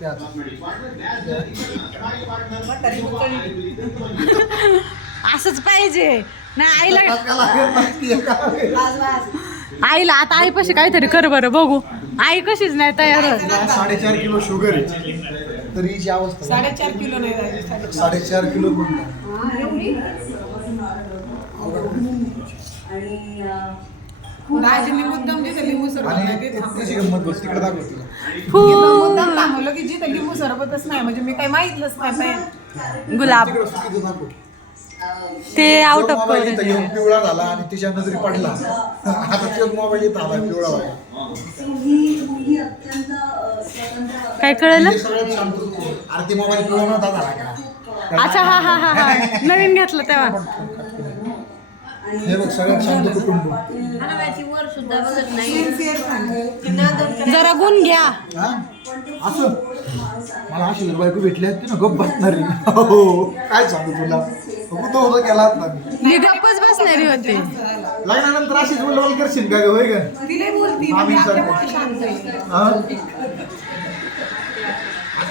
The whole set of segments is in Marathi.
त्यात. असंच पाहिजे. ना आईला? आईला आता आई पशी काहीतरी कर बरं बघू. आई कशीच नाही तयार साडेचार किलो शुगर आहे. तरी साडेचार किलो नाही साडेचार. किलो दाजींनी मुद्दाम जिथे लिंबू सरबतच नाही म्हणजे मी काही माहितलंच नाही गुलाब. तिकडे ते आउट ऑफ मोबाईल इथं येऊन पिवळा झाला आणि तिच्या नजरी पडला. आता तोच मोबाईल इथं आला पिवळा व्हायला काय कळलं? हे सगळ्यात शांत होते. अरे ते मोबाईल पिवळा नव्हता झाला का? अच्छा हा हा हा हा. नवीन घेतलं तेव्हा. हे बघ सगळ्यात शांत कुटुंब. जरा गुण घ्या. हा? असं? मला अशी बायको भेटली असती ना गप्प बसणारी. हो. काय सांगू तुला? कुठं होतं गेला ना मी मी गप्पच बसणारी होते. लग्नानंतर अशीच बोलवाल करशील का ग होय ग? तिला बोलती आम्ही म्हणजे सांगतो. आपल्यामुळे शांत आहे हा?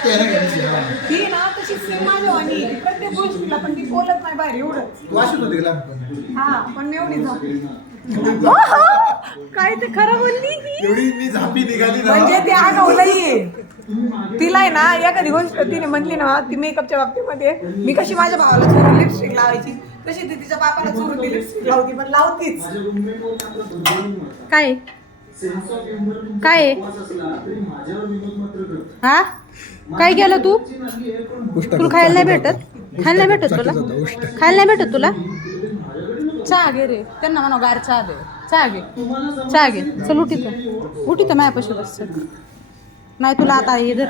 आहे ना घरची, हा. ती ना तशी सेम माझ्या वाणी आहे. प्रत्येक गोष्टीला पण ती बोलत नाही बाहेर एवढंच तू अशीच होती का लहानपणी? हा पण मी एवढी झाली काय ते खरं बोलली ही? एवढी मी झापी निघाली ना. म्हणजे ते आगावलंही तिला आहे ना एखादी गोष्ट तिने म्हणली ना ती मेकअपच्या बाबतीमध्ये मी कशी माझ्या भावाला चोरून लिपस्टिक लावायची तशी ती तिच्या बापाला चोरून ती लिपस्टिक लावती पण लावतीच. काय? काय? हा? काय केलं तू? तुला खायला नाही भेटत? खायला नाही भेटत तुला? खायला नाही भेटत तुला? चहा घे रे. त्यांना म्हणा गार चहा दे चहा घे चहा घे चल उठी तर उठी तर माझ्यापाशी बस चल. नाही तुला आता हे धर